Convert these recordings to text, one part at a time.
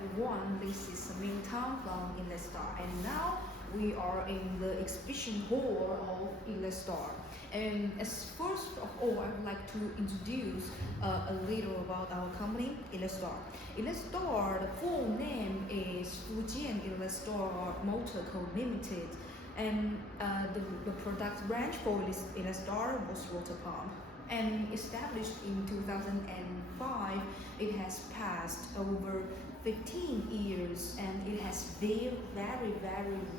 everyone, this is Saming Tang from Elastar, and now we are in the exhibition hall of Elastar. And as first of all, I would like to introduce a little about our company, Elastar. Elastar, the full name is Fujian Elastar Motor Co. Limited, and the product range for Elastar was water pump. And established in 2005, it has passed over 15 years and it has very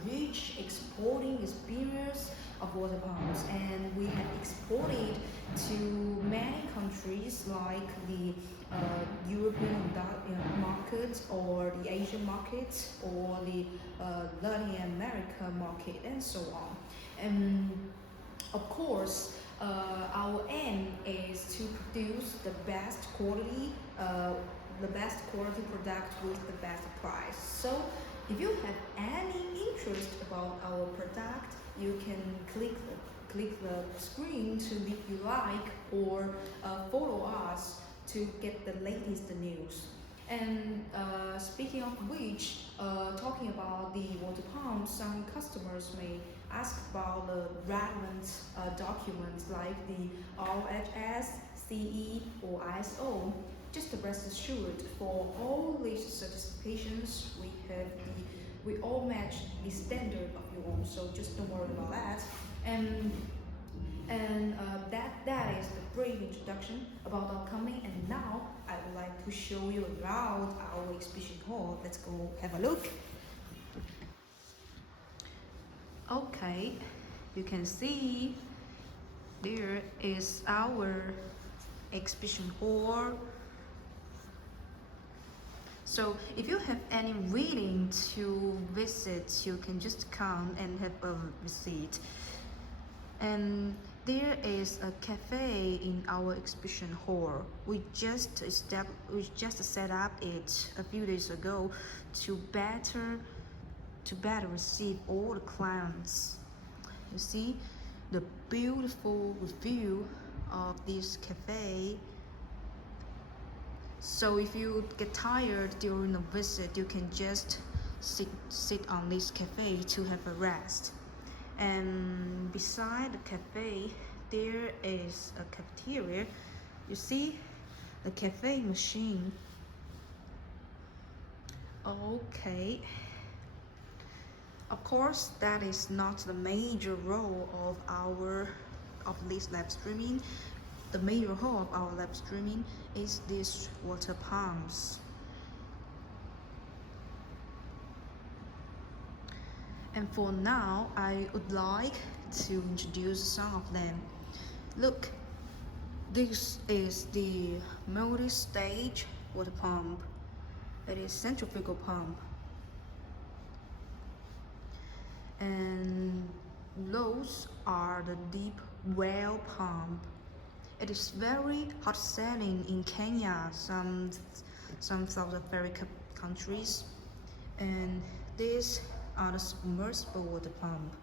rich exporting experience of water pumps, and we have exported to many countries like the European market or the Asian market or the Latin America market and so on. And of course, our aim is to produce the best quality product with the best price. So if you have any interest about our product, you can click the screen to leave you like or follow us to get the latest news. And speaking of which, talking about the water pump, some customers may ask about the relevant documents like the RHS, CE, or ISO. Just rest assured, for all these certifications, we all match the standard of your own. So just don't worry about that. And that is the brief introduction about our company. And now I would like to show you around our exhibition hall. Let's go have a look. Okay, you can see there is our exhibition hall. So if you have any reading to visit, you can just come and have a visit. And there is a cafe in our exhibition hall. We just set up it a few days ago to better receive all the clients. You see the beautiful view of this cafe. So if you get tired during the visit, you can just sit on this cafe to have a rest. And beside the cafe, there is a cafeteria. You see the cafe machine. Okay. Of course, that is not the major role of this live streaming. The major role of our live streaming is these water pumps. And for now, I would like to introduce some of them. Look, this is the multi-stage water pump. It is centrifugal pump. And those are the deep well pump. It is very hot selling in Kenya, some South African countries. And these are the submersible water pump,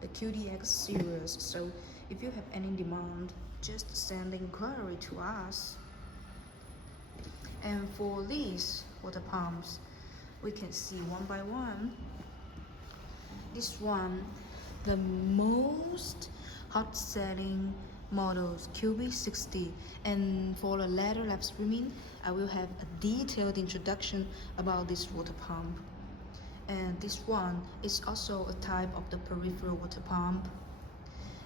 the QDX series. So if you have any demand, just send the inquiry to us. And for these water pumps, we can see one by one. This one, the most hot selling models, QB60. And for the later live streaming, I will have a detailed introduction about this water pump. And this one is also a type of the peripheral water pump.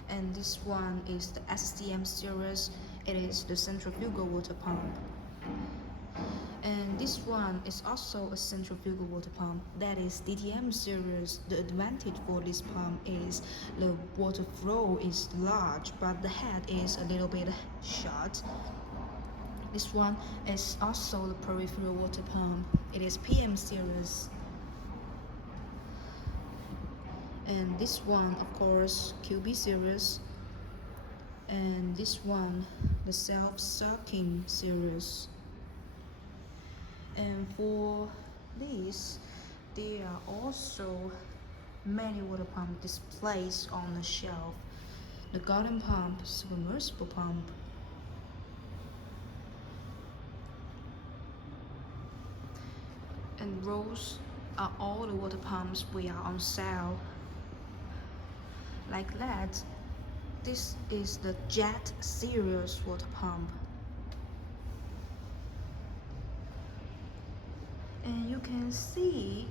And this one is the SCM series. It is the centrifugal water pump. And this one is also a centrifugal water pump, that is DTM series. The advantage for this pump is the water flow is large, but the head is a little bit short. This one is also the peripheral water pump. It is PM series. And this one, of course, QB series. And this one, the self-sucking series. And for this, there are also many water pump displays on the shelf. The garden pump, submersible pump. and those are all the water pumps we are on sale. Like that, this is the Jet series water pump. And you can see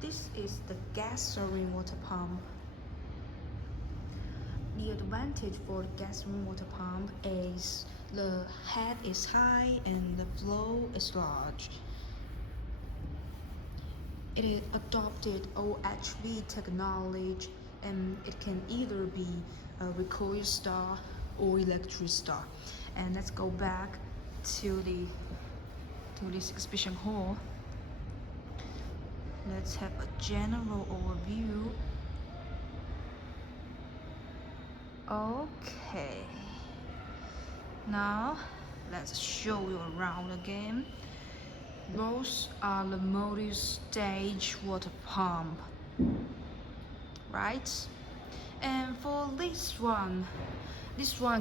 this is the gasoline water pump. The advantage for the gasoline water pump is the head is high and the flow is large. It is adopted OHV technology, and it can either be a recoil star or electric star. And let's go back to this exhibition hall. Let's have a general overview. Okay, now let's show you around again. Those are the multi-stage water pump, right? And for this one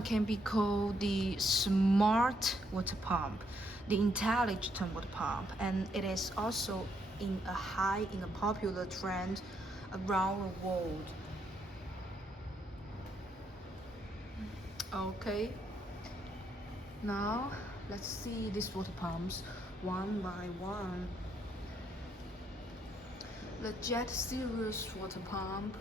can be called the smart water pump, the intelligent water pump, and it is also in a popular trend around the world. Okay, now let's see these water pumps one by one. The Jet series water pump.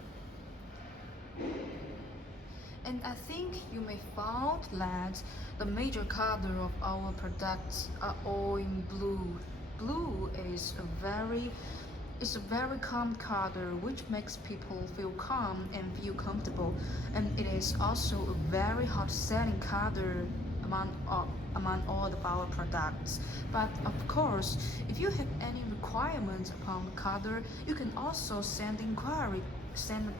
And I think you may find that the major color of our products are all in blue. Blue is a very calm color which makes people feel calm and feel comfortable, and it is also a very hot selling color among all of our products. But of course, if you have any requirements upon the color, you can also send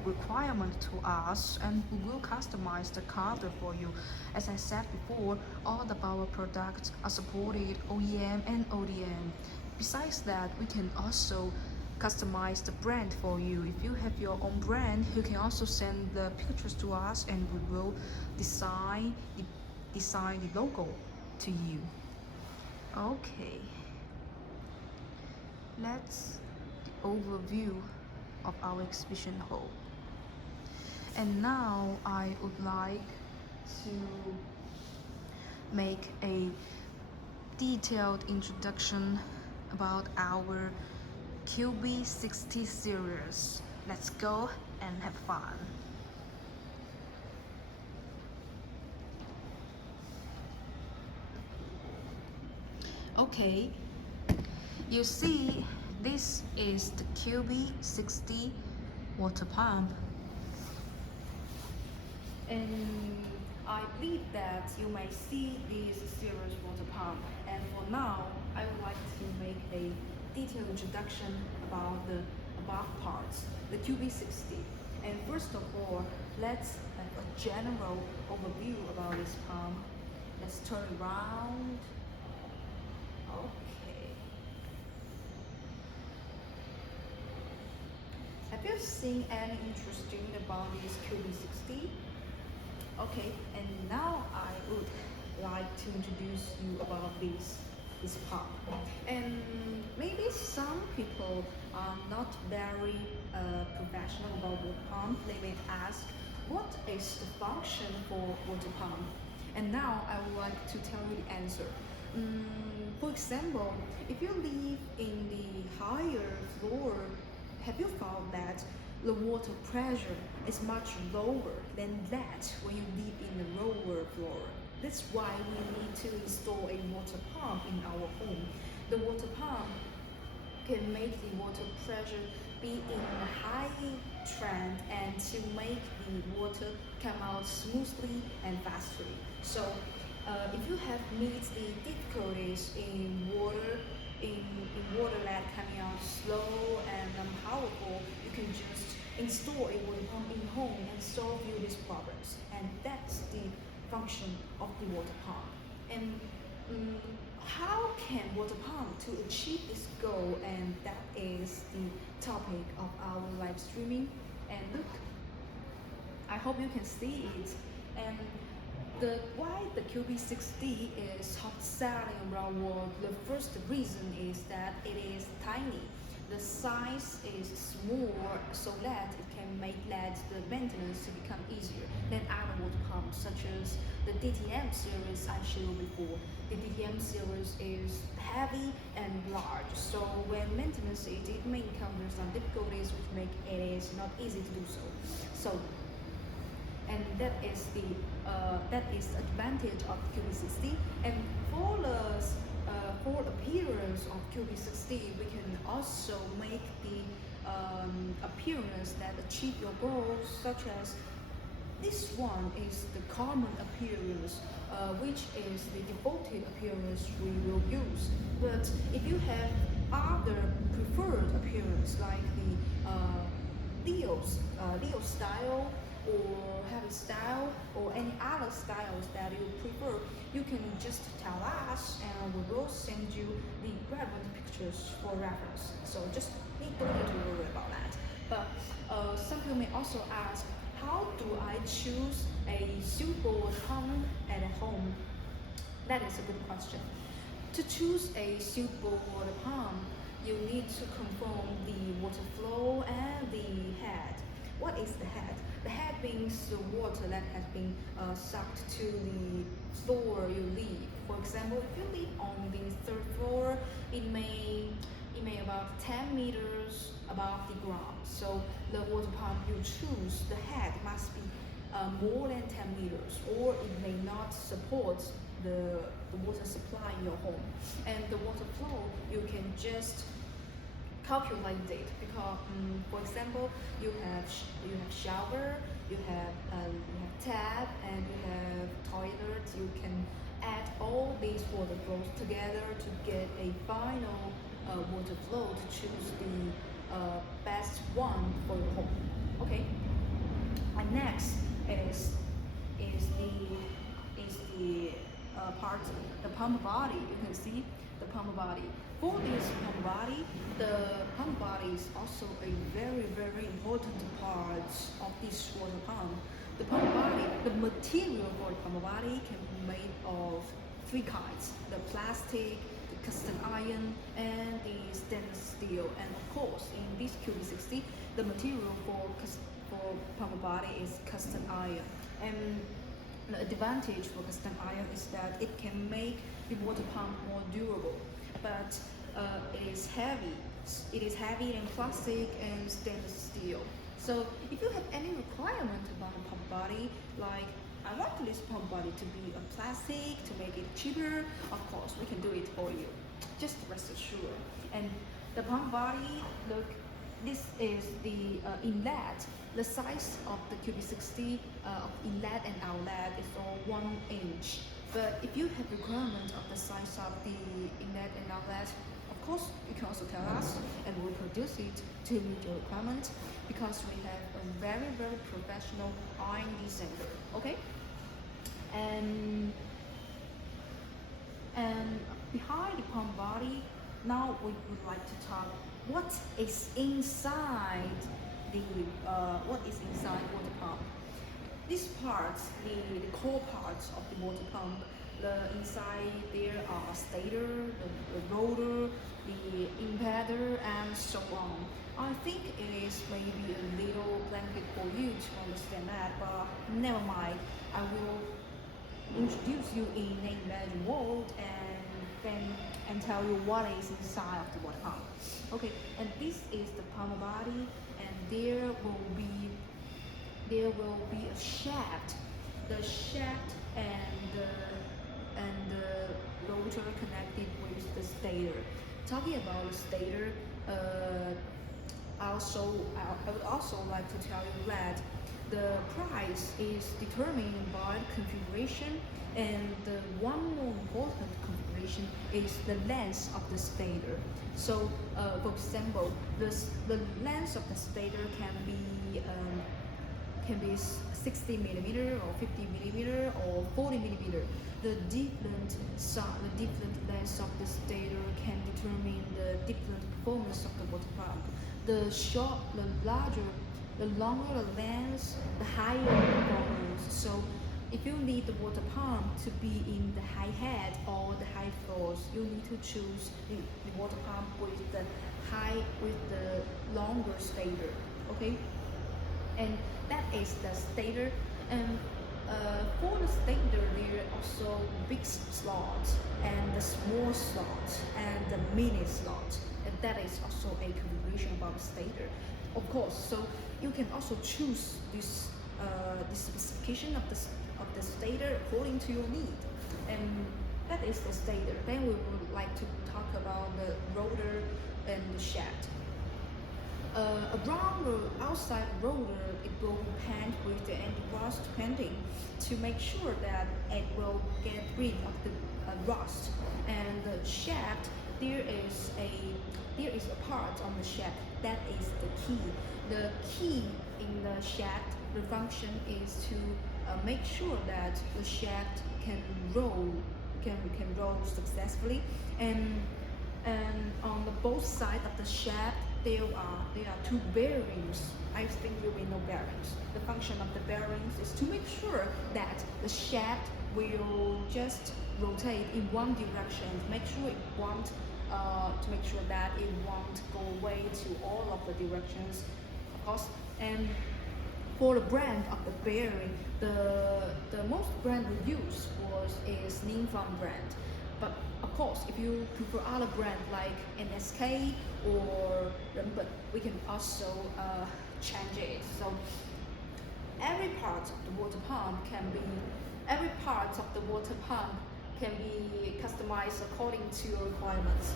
requirement to us, and we will customize the color for you. As I said before, all of our products are supported OEM and ODM. Besides that, we can also customize the brand for you. If you have your own brand, you can also send the pictures to us, and we will design the logo to you. Okay, that's the overview of our exhibition hall. And now I would like to make a detailed introduction about our QB60 series. Let's go and have fun. Okay, you see, this is the QB60 water pump. And I believe that you may see this series water pump. And for now, I would like to make a detailed introduction about the above parts, the QB60. And first of all, let's have a general overview about this pump. Let's turn around. Okay. Have you seen any interesting about this QB60? Okay, and now I would like to introduce you about this pump. And maybe some people are not very professional about water pump. They may ask, what is the function for water pump? And now I would like to tell you the answer. For example, if you live in the higher floor, have you found that the water pressure is much lower than that when you live in the lower floor? That's why we need to install a water pump in our home. The water pump can make the water pressure be in a high trend and to make the water come out smoothly and fastly. So if you have meet the difficulties in water that coming out slow and powerful, you can just install a water pump in home and solve you these problems. And that's the function of the water pump. And how can water pump to achieve this goal? And that is the topic of our live streaming. And look, I hope you can see it. And Why the QB60 is hot selling around the world, the first reason is that it is tiny. The size is small so that it can let the maintenance to become easier than other water pumps such as the DTM series I showed before. The DTM series is heavy and large, so when maintenance it may encounter some difficulties which make it is not easy to do so. And that is the advantage of QB60. And for appearance of QB60, we can also make the appearance that achieve your goals, such as this one is the common appearance, which is the defaulted appearance we will use. But if you have other preferred appearance like the Leo style or heavy style or any other styles that you prefer, you can just tell us and we will send you the relevant pictures for reference. So just don't need to worry about that. But some people may also ask, how do I choose a suitable water pump at home? That is a good question. To choose a suitable water pump, you need to confirm the water flow and the head. What is the head? The head means the water that has been sucked to the floor you live. For example, if you live on the third floor, it may about 10 meters above the ground. So the water pump you choose, the head must be more than 10 meters, or it may not support the water supply in your home. And the water flow, you can just calculate it because, for example, you have shower, you have tap, and you have toilet. You can add all these water flows together to get a final water flow to choose the best one for your home. Okay. And next is the part, the pump body. You can see the pump body. For this pump body, the pump body is also a very, very important part of this water pump. The pump body, the material for the pump body can be made of three kinds: the plastic, the custom iron, and the stainless steel. And of course, in this QB60, the material for pump body is custom iron. And the advantage for custom iron is that it can make the water pump more durable. But it is heavy. It is heavy than plastic and stainless steel. So if you have any requirement about a pump body, like I want this pump body to be a plastic to make it cheaper, of course we can do it for you. Just rest assured. And the pump body, look, this is the inlet. The size of the QB60 of inlet and outlet is all 1 inch. But if you have requirement of the size of the inlet and outlet, of course you can also tell us and we'll produce it to meet your requirement, because we have a very, very professional iron designer. Okay? And behind the pump body, now we would like to talk what is inside the water pump. These parts, the core parts of the water pump, inside there are stator, the rotor, the impeller, and so on. I think it is maybe a little blanket for you to understand that, but never mind. I will introduce you in a imagined world and tell you what is inside of the water pump. Okay, and this is the pump body, and there will be a shaft. The shaft and the rotor connected with the stator. Talking about the stator, I would also like to tell you that the price is determined by the configuration, and the one more important configuration is the length of the stator. So, for example, the length of the stator can be 60 millimeter or 50 millimeter or 40 millimeter. The different lengths of the stator can determine the different performance of the water pump. The longer the length, the higher the performance. So if you need the water pump to be in the high head or the high floors, you need to choose the water pump with the longer stator. Okay, and that is the stator. And for the stator, there are also big slots and the small slot and the mini slot, and that is also a configuration about the stator. Of course, so you can also choose this specification of the stator according to your need, and that is the stator. Then we would like to talk about the rotor and the shaft. Around the outside rotor, it will be painted with the anti-rust painting to make sure that it will get rid of the rust. And the shaft, there is a part on the shaft that is the key. The key in the shaft, the function is to make sure that the shaft can roll successfully, and on the both sides of the shaft there are two bearings. I think you will know bearings. The function of the bearings is to make sure that the shaft will just rotate in one direction. Make sure it won't that it won't go away to all of the directions, of course. And for the brand of the bearing, the most brand we use is Ningfang brand. But of course, if you prefer other brand like NSK or Renben, we can also change it. So every part of the water pump can be customized according to your requirements.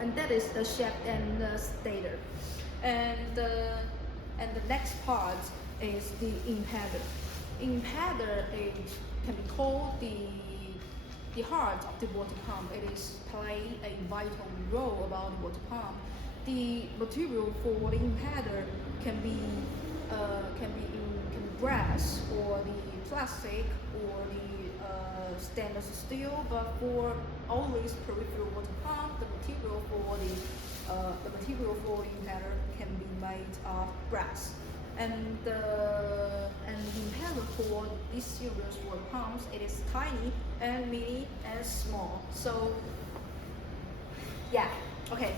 And that is the shaft and the stator. And the next part is the impeller. Impeller can be called the heart of the water pump. It is play a vital role about the water pump. The material for the impeller can be brass or the plastic or the stainless steel. But for always peripheral water pump, the material for the impeller can be made of brass. And the impeller for this series water pumps, it is tiny and mini and small. So yeah, okay,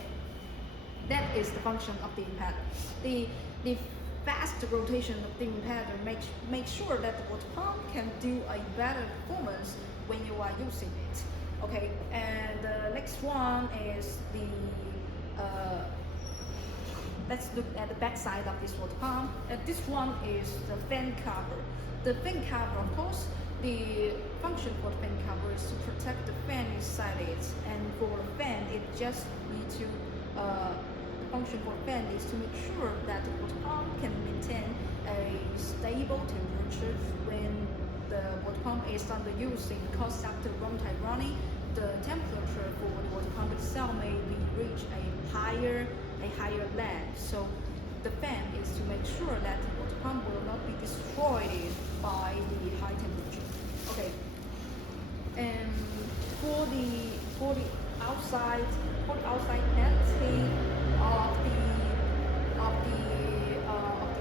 that is the function of the impeller. The fast rotation of the impeller makes sure that the water pump can do a better performance when you are using it. Okay, and the next one is let's look at the back side of this water pump. This one is the fan cover. The fan cover, of course, the function for the fan cover is to protect the fan inside it. And for the fan, it just needs to the function for the fan is to make sure that the water pump can maintain a stable temperature when the water pump is under using, because after runtime running, the temperature for the water pump itself may reach a higher length. So the fan is to make sure that the water pump will not be destroyed by the high temperature. Okay. And for the outside painting of the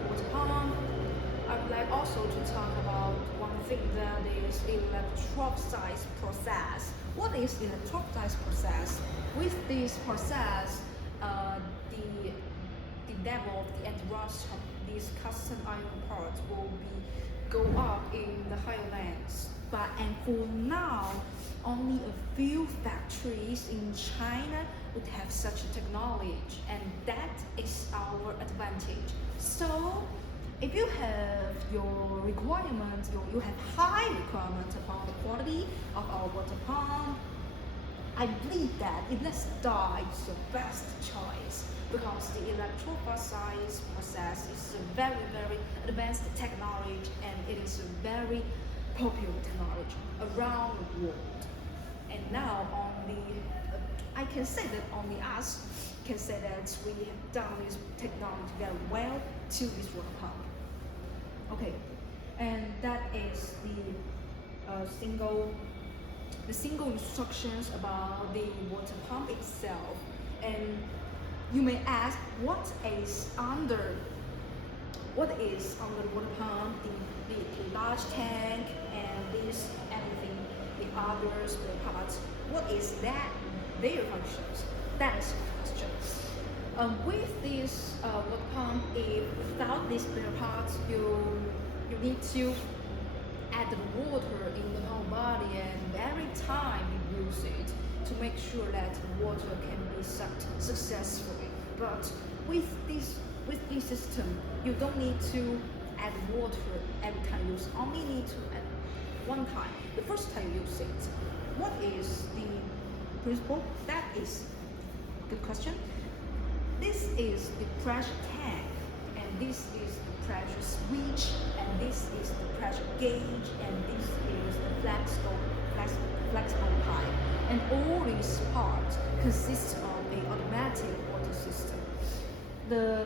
water pump, I would like also to talk about one thing, that is electrophoresis process. What is electrophoresis process? With this process, the level of the anti-rust of these custom iron parts will go up in the higher lengths. And for now, only a few factories in China would have such a technology, and that is our advantage. So if you have your requirements, you have high requirements about the quality of our water pump, I believe that electrophoresis is the best choice, because the electrophoresis process is a very, very advanced technology, and it is a very popular technology around the world. And now I can say that only us can say that we have done this technology very well to this water pump. Okay, and that is the single instructions about the water pump itself. And you may ask, what is under what is under the water pump, the large tank, and this everything, the other spare parts. What is that? Their functions. That is the question. With this water pump, if without these spare parts, you need to add the water in the whole body, and every time you use it to make sure that water can be sucked successfully. But with this system, you don't need to add water every time you use it. Only need to add one time. The first time you use it. What is the principle? That is a good question. This is the pressure tank, and this is the pressure switch, and this is the pressure gauge, and this is the flexible pipe. And all these parts consist of an automatic water system. The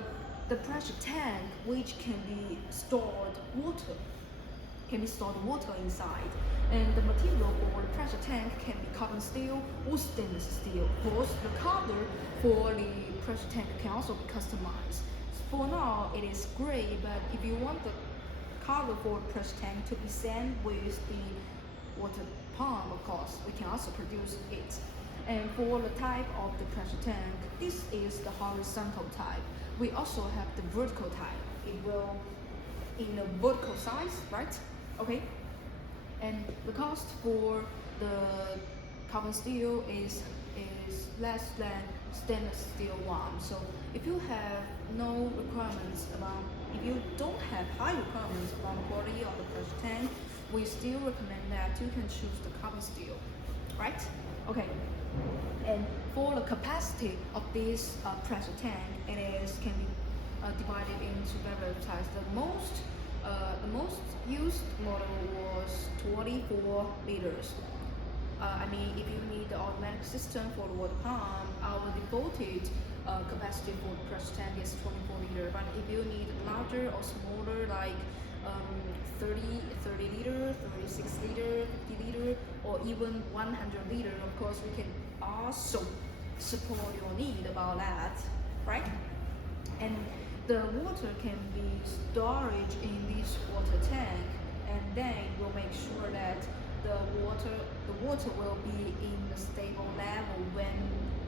pressure tank, which can be stored water inside, and the material for the pressure tank can be carbon steel or stainless steel. Of course, the cover for the pressure tank can also be customized. For now, it is gray, but if you want the cover for the pressure tank to be same with the water pump, of course, we can also produce it. And for the type of the pressure tank, this is the horizontal type. We also have the vertical type. It will in a vertical size, right? Okay. And the cost for the carbon steel is less than stainless steel one. So if you have no requirements about, if you don't have high requirements about the quality of the pressure tank, we still recommend that you can choose the carbon steel, right? Okay. And for the capacity of this pressure tank, can be divided into various types. The most used model was 24 liters. I mean, if you need the automatic system for the water pump, our defaulted capacity for the pressure tank is 24 liter. But if you need larger or smaller, like 30 liter, 36 liter, 50 liter, or even 100 liter, of course, we can also support your need about that, right? And the water can be storage in this water tank, and then we'll make sure that the water will be in the stable level when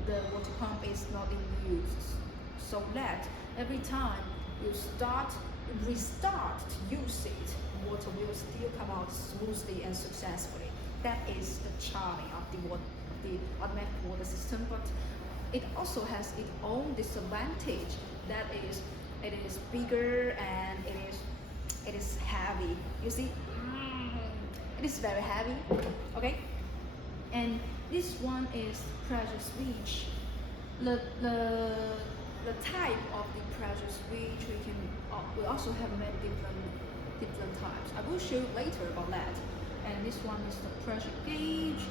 the water pump is not in use, so that every time you restart to use it, water will still come out smoothly and successfully. That is the charming of the automatic water system, but it also has its own disadvantage. That is, it is bigger and it is heavy. You see, it is very heavy. Okay, and this one is pressure switch. The type of the pressure switch we also have many different types. I will show you later about that. And this one is the pressure gauge.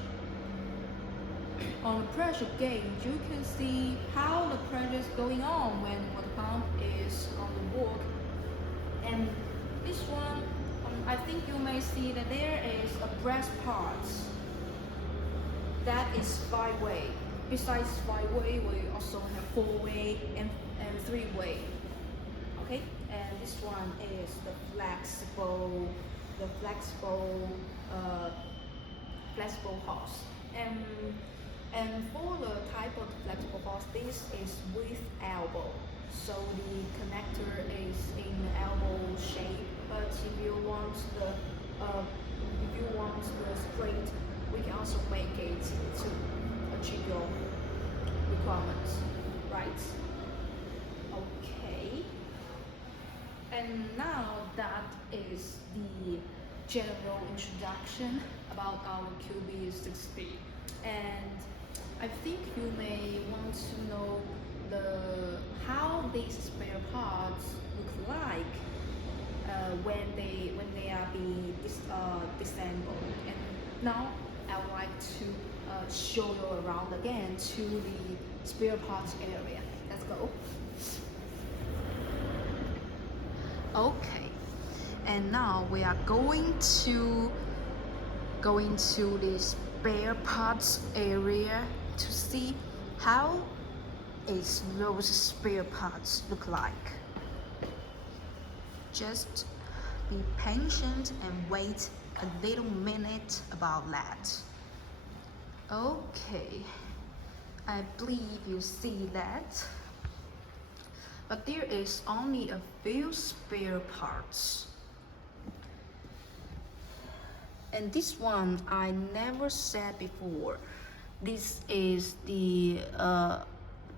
On the pressure gauge, you can see how the pressure is going on when the pump is on the work. And this one, I think you may see that there is a brass part that is 5-way. Besides 5-way, we also have 4-way and 3-way. Okay, and this one is the flexible hose. And for the type of flexible hose, this is with elbow. So the connector is in elbow shape. But if you want the straight, we can also make it to achieve your requirements, right? Okay. And now that is the general introduction about our QB60. And I think you may want to know how these spare parts look like when they are being disassembled. And now I would like to show you around again to the spare parts area. Let's go. Okay, and now we are going to the spare parts area to see how those spare parts look like. Just be patient and wait a little minute about that. Okay, I believe you see that. But there is only a few spare parts. And this one I never said before. This is the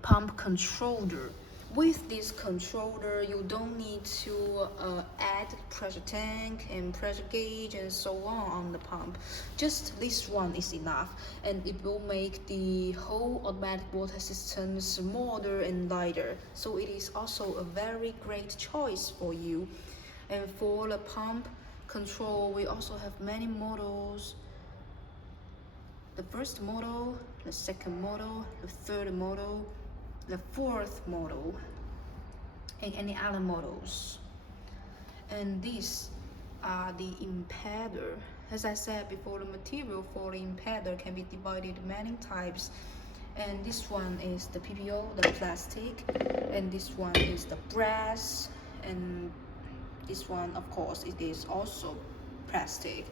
pump controller. With this controller, you don't need to add pressure tank and pressure gauge and so on the pump. Just this one is enough, and it will make the whole automatic water system smaller and lighter. So it is also a very great choice for you. And for the pump control, we also have many models. The first model, the second model, the third model, the fourth model, and any other models. And these are the impeder. As I said before, the material for the impeder can be divided many types. And this one is the PPO, the plastic, and this one is the brass, and this one, of course, it is also plastic,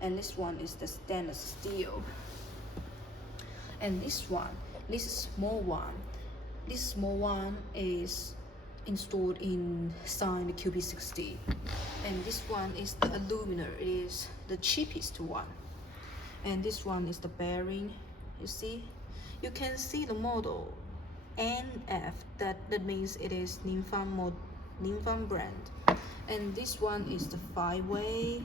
and this one is the stainless steel. And this small one is installed inside the QB60, and this one is the aluminum. It is the cheapest one. And this one is the bearing. You see, you can see the model NF. That means it is Ninfan brand. And this one is the 5-way,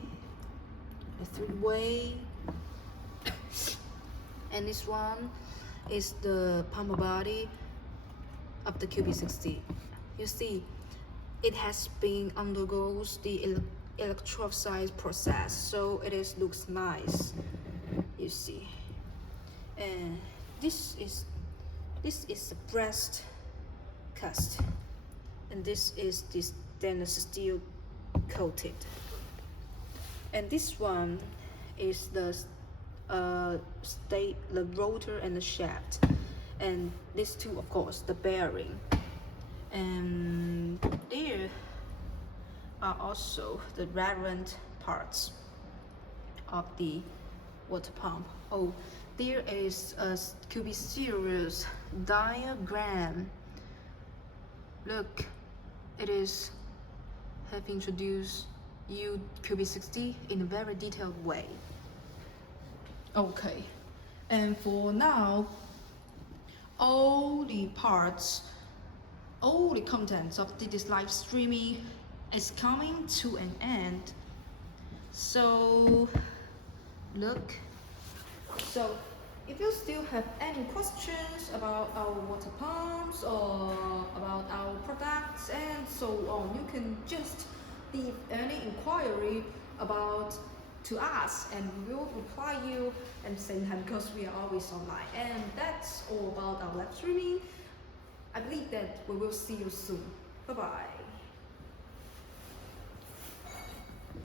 the 3-way. And this one is the pump body of the QB60. You see, it has been undergoes the electrophoresis process, so it looks nice. You see, and this is the breast cast, and this is this stainless steel coated. And this one is the rotor and the shaft, and these two, of course, the bearing. And there are also the relevant parts of the water pump. Oh, there is a QB series diagram. Look, it is have introduced you QB60 in a very detailed way. Okay, and for now, all the parts, all the contents of this live streaming is coming to an end. So look, so if you still have any questions about our water pumps or about our products and so on, you can just leave any inquiry about to us, and we will reply you at the same time, because we are always online. And that's all about our live streaming. I believe that we will see you soon. Bye bye.